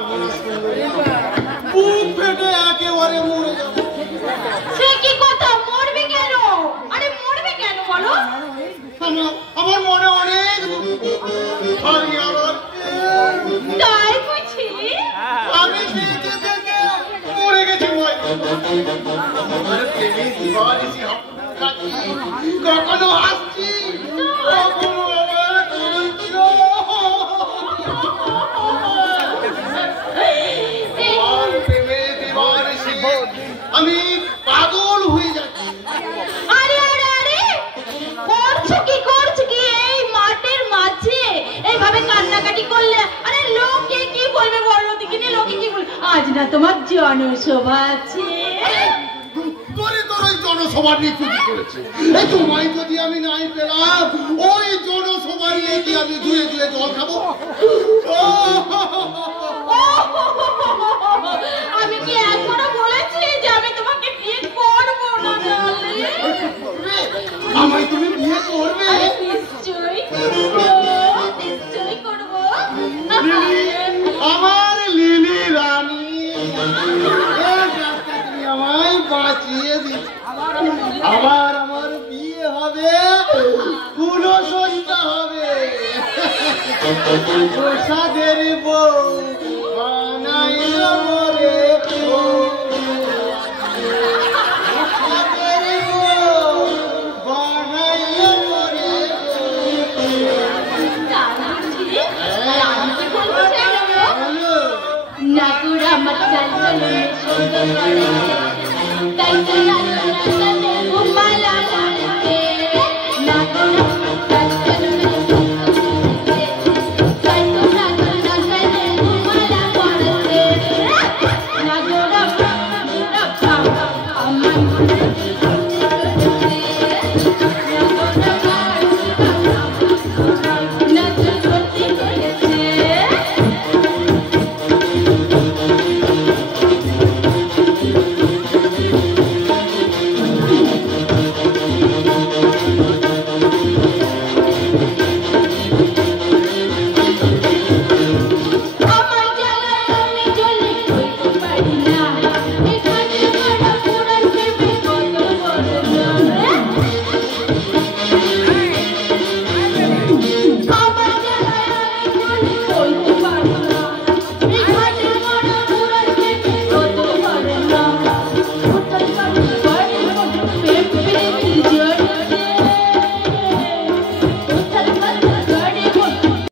পারবো না সুন্দরী, বুক ফেটে একেবারে মরে যাবো। সে কি কথা, মরবে কেন? আরে মরবে কেন বলো? আমার মনে অনেক তাই বুঝি? আমি দেখে দেখে মরে গেছি ভয়। আমার প্রেমে দিবানিশি কখনো আসছি, কখনো আমার প্রেমে দিবানিশি আমি পাগল হয়ে যাচ্ছি। আরে আরে আরে করছো কি এই মাঠের মাঝে এইভাবে কান্নাকাটি করলে? আরে লোকে কি বলবে বলো দেখিনি, লোকে কি বলবে? আজ না তোমার জনসভা আছে। তোর ওই জনসভা নিয়ে চুরি করেছে। এই তোমায় যদি আমি নাই পেলাম, ওই জনসভা নিয়ে কি আমি ধুয়ে ধুয়ে জল খাবো? আমি কি এখনো বলেছি যে আমি তোমাকে বিয়ে করবো না? আমায় তুমি বিয়ে করবে? নিশ্চয়ই করবো। আমার লিলি রানী, তুমি আমায় বাঁচিয়ে দিচ্ছ। আবার আমার বিয়ে হবে, কুলসজ্জা হবে, প্রসাদের বউ বানাইল মরে। নাকুরা আমার চাল চলনে সুন্দর করে, তাই তো